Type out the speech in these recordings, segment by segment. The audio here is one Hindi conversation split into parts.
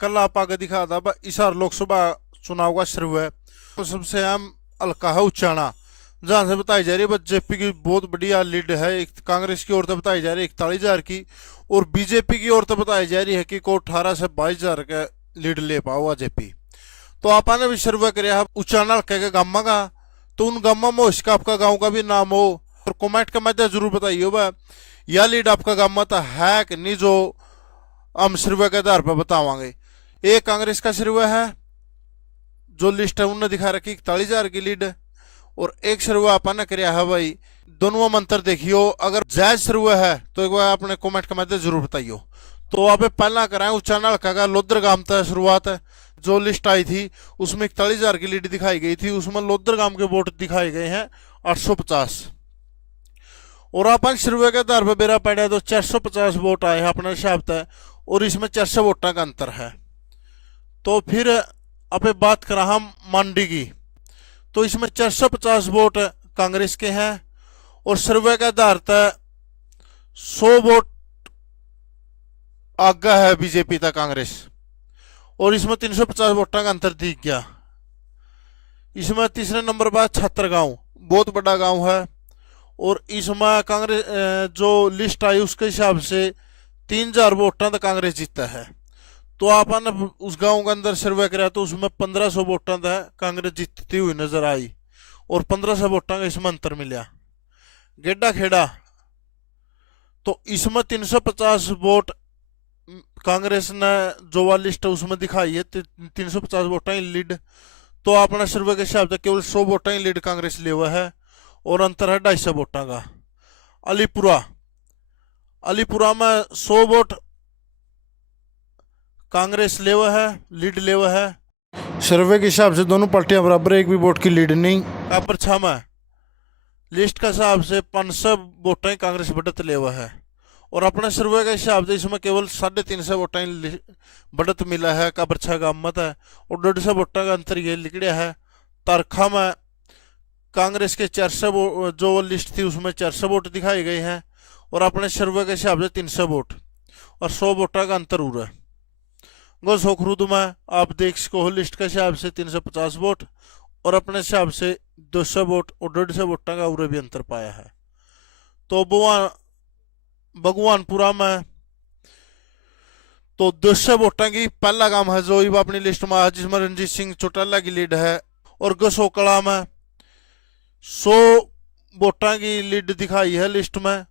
कल आप आगे दिखा था इसार लोकसभा चुनाव का शुरू है। तो सबसे अहम हल्का है उचाना, जहां से बताई जा रही है जेपी की बहुत बढ़िया लीड है। एक कांग्रेस की ओर तो बताई जा रही है 41,000 की, और बीजेपी की ओर तो बताई जा रही है कि को 18 से 22,000 का लीड ले पाओगा जेपी। तो आपने भी सर्वे कराया उचाना हल्के के गामा का, तो उन गामा में इसका आपका गाँव का भी नाम हो, और कमेंट के माध्यम जरूर बताइए वह यह लीड आपका गामा तो है कि नहीं, जो हम सर्वे के आधार पर बतावांगे। एक कांग्रेस का सर्वे है, जो लिस्ट है उन्होंने दिखा रखी 41,000 की लीड, और एक सर्वे आपने कराया है भाई। दोनों में अंतर देखियो, अगर जायज सर्वे है तो एक बार आपने कमेंट के माध्यम जरूर बताइयो। तो आप पहला कराए उचाना हल्का का लोधर गांव तक शुरुआत है। जो लिस्ट आई थी उसमें 41,000 की लीड दिखाई गई थी, उसमें लोधर गांव के वोट दिखाए गए हैं 850, और अपन सर्वे के आधार पर मेरा पड़ा तो 450 वोट आए हैं अपने हिसाब तक, और इसमें 400 वोटा का अंतर है। तो फिर अब बात करा हम मांडी की, तो इसमें 450 वोट कांग्रेस के हैं, और सर्वे के आधार पर 100 वोट आगे है बीजेपी तक कांग्रेस, और इसमें 350 वोटा का अंतर दिख गया। इसमें तीसरे नंबर पर छात्र गांव, बहुत बड़ा गांव है, और इसमें कांग्रेस जो लिस्ट आई उसके हिसाब से 3,000 वोटा तक कांग्रेस जीता है। तो आपने उस गांव के अंदर सर्वे कराया तो उसमें 1,500 वोटा तक कांग्रेस जीतती हुई नजर आई, और 1,500 वोटा का इसमें अंतर मिला। गेड्डा खेड़ा, तो इसमें 350 वोट कांग्रेस ने जो वाली लिस्ट है उसमें दिखाई है 350 वोटा की लीड। तो आपने सर्वे के हिसाब से केवल 100 वोटा की लीड कांग्रेस ले हुआ है, और अंतर है 250 वोटा का। अलीपुरा, अलीपुरा में 100 वोट कांग्रेस ले हुआ है, लीड ले हुआ है। सर्वे के हिसाब से दोनों पार्टियां बराबर, एक भी वोट की लीड नहीं। कापर छामा लिस्ट के हिसाब से 500 वोटा ही कांग्रेस बढ़त ले हुआ है, और अपने सर्वे के हिसाब से इसमें केवल 350 वोटा ही बढ़त मिला है। काबरछा का मत है, और 150 वोटा का अंतर ये निकलिया है। तरखा में कांग्रेस के 400 जो लिस्ट थी उसमें 400 वोट दिखाए गए हैं, और अपने सर्वे के हिसाब से 300 वोट, और 100 वोटा का अंतर हो रहा है। गो सोखरूद में आप देख सको लिस्ट के हिसाब से 350 वोट, और अपने हिसाब से 200 वोट और 150 वोटा का उरे भी अंतर पाया है। तो भगवानपुरा में तो 200 वोटा की पहला काम है जो अपनी लिस्ट में है, जिसमें रणजीत सिंह चौटाला की लीड है, और गसोकड़ा में 100 वोटा की लीड दिखाई है लिस्ट में।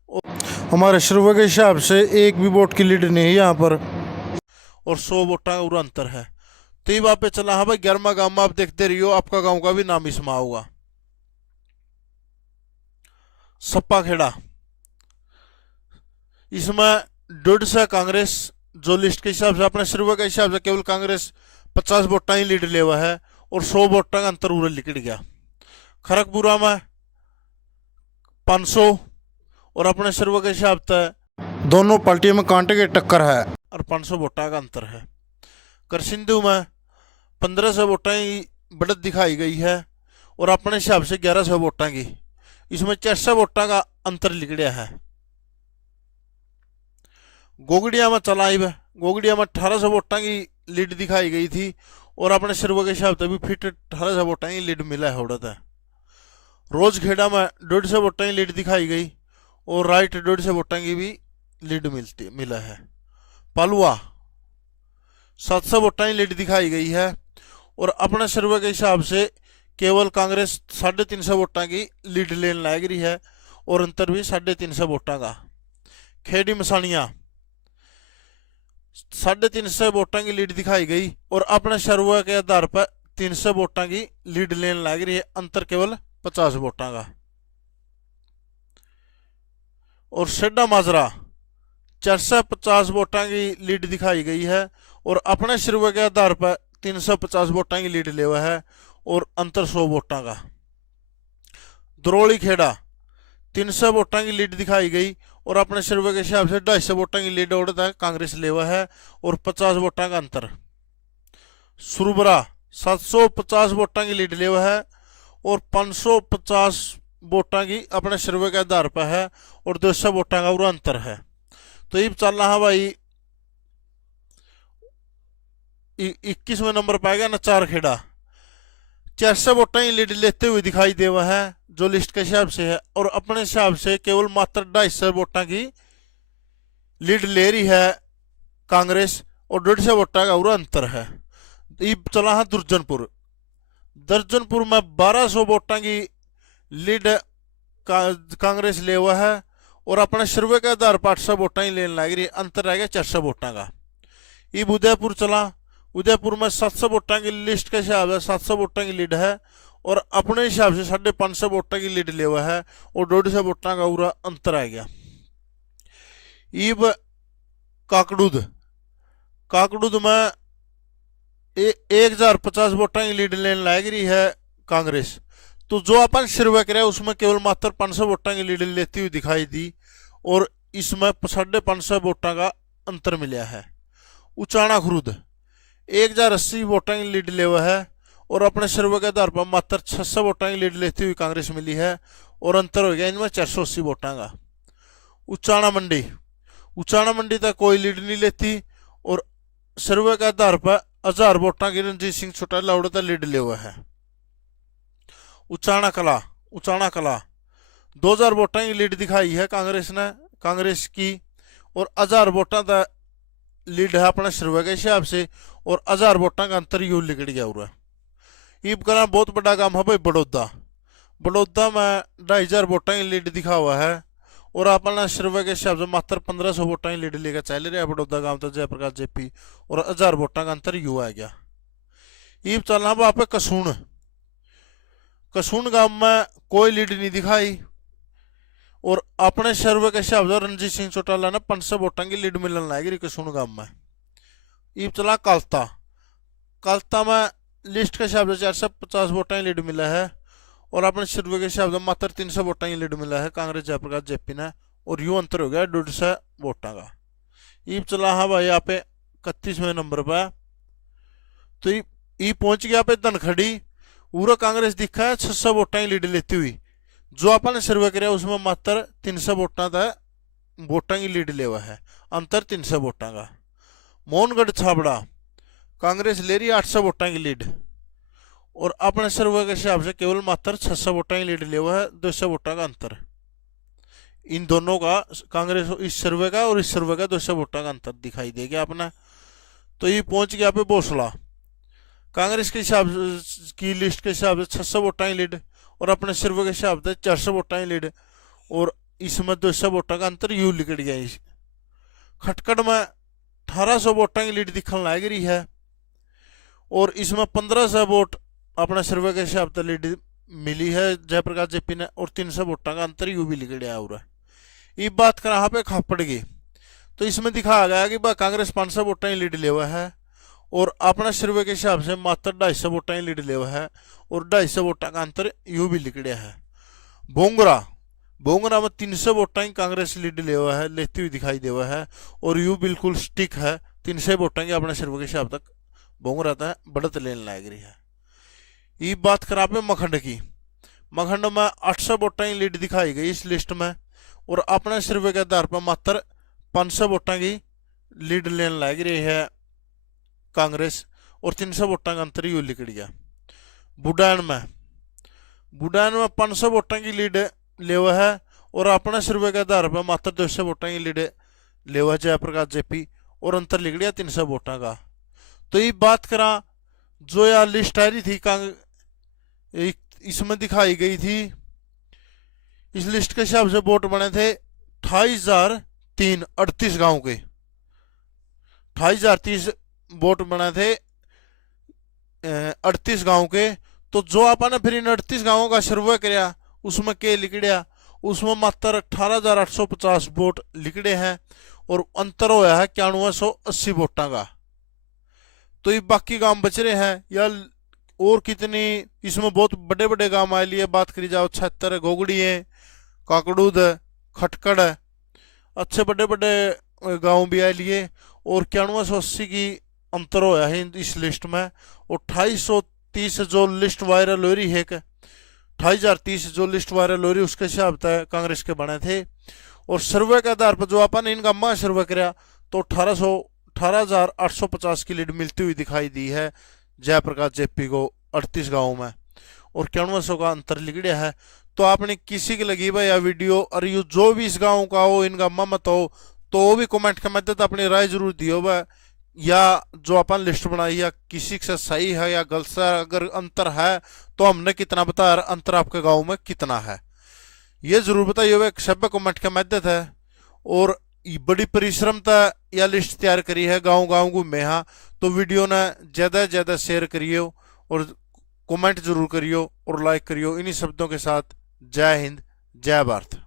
हमारे सर्वे के हिसाब से एक भी वोट की लीड नहीं है यहाँ पर, और 100 वोटा का अंतर है। तो ये वहां पे चला हाँ भाई 11वां गांव में आप देखते रहियो, आपका गांव का भी नाम इसमें होगा। सप्पा खेड़ा, इसमें 150 कांग्रेस जो लिस्ट के हिसाब से अपने सर्वे के हिसाब से केवल कांग्रेस 50 वोटा ही लीड ले हुआ है, और 100 वोटा का अंतर उरे निकल गया। खड़गपुरा में 500, और अपने सर्वे के हिसाब से दोनों पार्टियों में कांटे की टक्कर है, और 500 वोटा का अंतर है। करसिंधु में 1500 वोटा की बढ़त दिखाई गई है, और अपने हिसाब से 1100 वोटा की, इसमें 400 वोटा का अंतर निकलिया है। गोगड़िया में चलाई है, गोगड़िया में 1800 वोटा की लीड दिखाई गई थी, और अपने सर्वे के हिसाब से भी फिट 1800 वोटा की लीड मिला है उड़ता है। रोजखेड़ा में 150 वोटा की लीड दिखाई गई, और राइट 150 वोटा की भी लीड मिला है। पालुआ 700 वोटा की लीड दिखाई गई है, और अपने सर्वे के हिसाब से केवल कांग्रेस 350 वोटा की लीड लेने लग रही है, और अंतर भी 350 वोटा का। खेड़ी मसानिया 350 वोटा की लीड दिखाई गई, और अपने सर्वे के आधार पर 300 वोटा की लीड लेने लग रही है, अंतर केवल 50 वोटा का। और सेडा माजरा 450 वोटा की लीड दिखाई गई है, और अपने सर्वे के आधार पर 350 वोटा की लीड ले हुआ है, और अंतर 100 वोटा का। दरोली खेड़ा 300 वोटा की लीड दिखाई गई, और अपने सर्वे के हिसाब से 250 वोटा की लीड उड़ता है कांग्रेस ले हुआ है, और 50 वोटा का अंतर। सुरबरा 750 वोटा की लीड ले हुआ है, और 550 वोटा की अपने सर्वे के आधार पर है, और 200 वोटा का और अंतर है। तो ये चल रहा भाई 21वें नंबर पर आएगा नचार खेड़ा, 400 वोटा ही लीड लेते हुए दिखाई दे रहा है जो लिस्ट के हिसाब से है। और अपने हिसाब से केवल मात्र 250 वोटा की लीड ले रही है कांग्रेस, और 150 वोटा का पूरा अंतर है। ये चला है दुर्जनपुर, दर्जनपुर में 1200 वोटा की लीड कांग्रेस ले हुआ है, और अपने सर्वे के आधार पर 800 वोटा ही लेने लग रही, अंतर रह गया 400 वोटा का। ये उदयपुर चला, उदयपुर में 700 वोटा की लिस्ट के हिसाब से 700 वोटा की लीड है, और अपने हिसाब से 550 वोटा की लीड ले हुआ है, और 150 वोटा का पूरा अंतर आ गया। ईब काकड़ूद, काकड़ूद में 1050 वोटा की लीड लेने लग रही है कांग्रेस। तो जो अपन सर्वे करे उसमें केवल मात्र 500 वोटा की लीड लेती हुई दिखाई दी, और इसमें 550 वोटा का अंतर मिला है। उचाना खुर्द 1080 वोटा की लीड ले हुआ है, और अपने सर्वे के आधार पर मात्र 600 वोटा की लीड लेती हुई कांग्रेस मिली है, और अंतर हो गया इनमें 480 वोटा का। उचाना मंडी, उचाना मंडी तक कोई लीड नहीं लेती, और सर्वे के आधार पर 1000 वोटा की रणजीत सिंह चौटाला उड़ता लीड ले हुआ है। उचाना कला, उचाना कला 2000 वोटा की लीड दिखाई है कांग्रेस ने, कांग्रेस की, और 1000 वोटा का लीड है अपने सर्वे के हिसाब से, और 1000 वोटा का अंतर यू निकल गया हुआ। ईब करा बहुत बड़ा काम है भाई बड़ौदा, बड़ौदा में 2500 वोटा की लीड दिखा हुआ है, और अपना सर्वे के हिसाब से मात्र 1500 वोटा की लीड लेकर चल रहा है बड़ौदा गांव तो जयप्रकाश जेपी, और 1000 वोटा का अंतर यू आ गया। ईब चलना वहां पे कसून, कसून गांव में कोई लीड नहीं दिखाई, और अपने सर्वे के हिसाब से रणजीत सिंह चौटाला ने 500 वोटा की लीड मिलने लगी कसून गांव में। ईब चला कालता, कालता में लिस्ट के हिसाब से 450 वोटा की लीड मिला है, और अपने सर्वे के हिसाब से मात्र 300 वोटा की लीड मिला है कांग्रेस जयप्रकाश जेपी ने, और यू अंतर हो गया 150 वोटा का। ईब चला हाँ भाई यहाँ पे 31वें नंबर पर, तो ये पहुंच गया पे धनखड़ी, पूरा कांग्रेस दिखा है 600 वोटा की लीड लेती हुई, जो अपन ने सर्वे कराया उसमें मात्र 300 वोटा की लीड ले हुआ है, अंतर 300 वोटा का। मोहनगढ़ छाबड़ा कांग्रेस ले रही 800 वोटा की लीड, और अपने सर्वे के हिसाब से केवल मात्र 600 वोटा की लीड ले हुआ है, 200 वोटा का अंतर इन दोनों का, कांग्रेस इस सर्वे का और इस सर्वे का 200 वोटा का अंतर दिखाई देगा अपना। तो ये पहुंच गया पे बोसला, कांग्रेस के हिसाब की लिस्ट के हिसाब से 600 वोटा की लीड, और अपने सर्वे के हिसाब से 400 वोटा की लीड, और इसमें 200 वोटा का अंतर यू निकल गया। खटकड़ में 1800 वोटा की लीड दिखने लग रही है, और इसमें 1500 वोट अपने सर्वे के हिसाब से लीड मिली है जयप्रकाश जेपी ने, और 300 वोटा का अंतर यू भी निकल गया हो रहा है। ये बात करा यहाँ पे खापड़ की, तो इसमें दिखाया गया कि कांग्रेस 500 वोटा की लीड ले हुआ है, और अपने सर्वे के हिसाब से मात्र 250 वोटा की लीड ले हुआ है, और 250 वोटा का अंतर यू भी निकलिया है। बोंगरा, बोंगरा में 300 वोटा की कांग्रेस लीड ले हुआ है, लेती हुई दिखाई दे हुआ है, और यू बिल्कुल स्टिक है 300 वोटा की अपने सर्वे के हिसाब तक बोंगरा था बढ़त लेने लग रही है। ये बात करा पे मखंड की, मखंड में 800 वोटा की लीड दिखाई गई इस लिस्ट में, और अपने सर्वे के आधार पर मात्र 500 वोटा की लीड लेने लग रही है कांग्रेस, और 300 वोटा का अंतर यू निकल गया। बुडान में, बुडान में 500 वोटा की लीड ले हुआ है, और अपने सर्वे के आधार पर मात्र 200 वोटा की लीड ले हुआ जयप्रकाश जेपी, और अंतर निकल गया 300 वोटा का। तो ये बात करा जो यार लिस्ट आ रही थी इसमें दिखाई गई थी, इस लिस्ट के हिसाब से वोट बने थे 28,338 गांव के, 28,030 वोट बने थे 38 गांव के। तो जो आपने फिर इन 38 गांवों का सर्वे कराया उसमें के लिखड़िया, उसमें मात्र 18,850 वोट लिखड़े हैं, और अंतर होया है 9180 वोटा का। तो ये बाकी गांव बच रहे हैं या और कितनी, इसमें बहुत बड़े बड़े गांव आए लिए बात करी जाओ, छत्तर घोगड़ी है, काकड़ूद है, खटकड़ है, अच्छे बड़े बड़े गांव भी आए लिए, और 9180 की अंतर होया है इस लिस्ट में। और 2830 जो लिस्ट वायरल हो रही है, 28,030 जो लिस्ट वायरल हो रही है उसके हिसाब से कांग्रेस के बने थे, और सर्वे के आधार पर जो अपन इन गांव सर्वे कराया तो 18,850 की लीड मिलती हुई दिखाई दी है जयप्रकाश जेपी को 38 गाँव में, और 9100 का अंतर लिखड़ा है। तो आपने किसी की लगी भाई यह वीडियो और यू जो भी इस गाँव का हो, इनका मत हो, तो वो भी कमेंट के मदद अपनी राय जरूर दियो वह, या जो अपन लिस्ट बनाई है किसी से सही है या गलत है, अगर अंतर है तो हमने कितना बताया, अंतर आपके गांव में कितना है, ये जरूर बताइए वह सब कमेंट के मदद है। और बड़ी परिश्रमता यह लिस्ट तैयार करी है, गांव गांव घूमे हाँ, तो वीडियो ने ज्यादा से ज्यादा शेयर करियो और कमेंट जरूर करियो और लाइक करियो। इन्हीं शब्दों के साथ जय हिंद, जय भारत।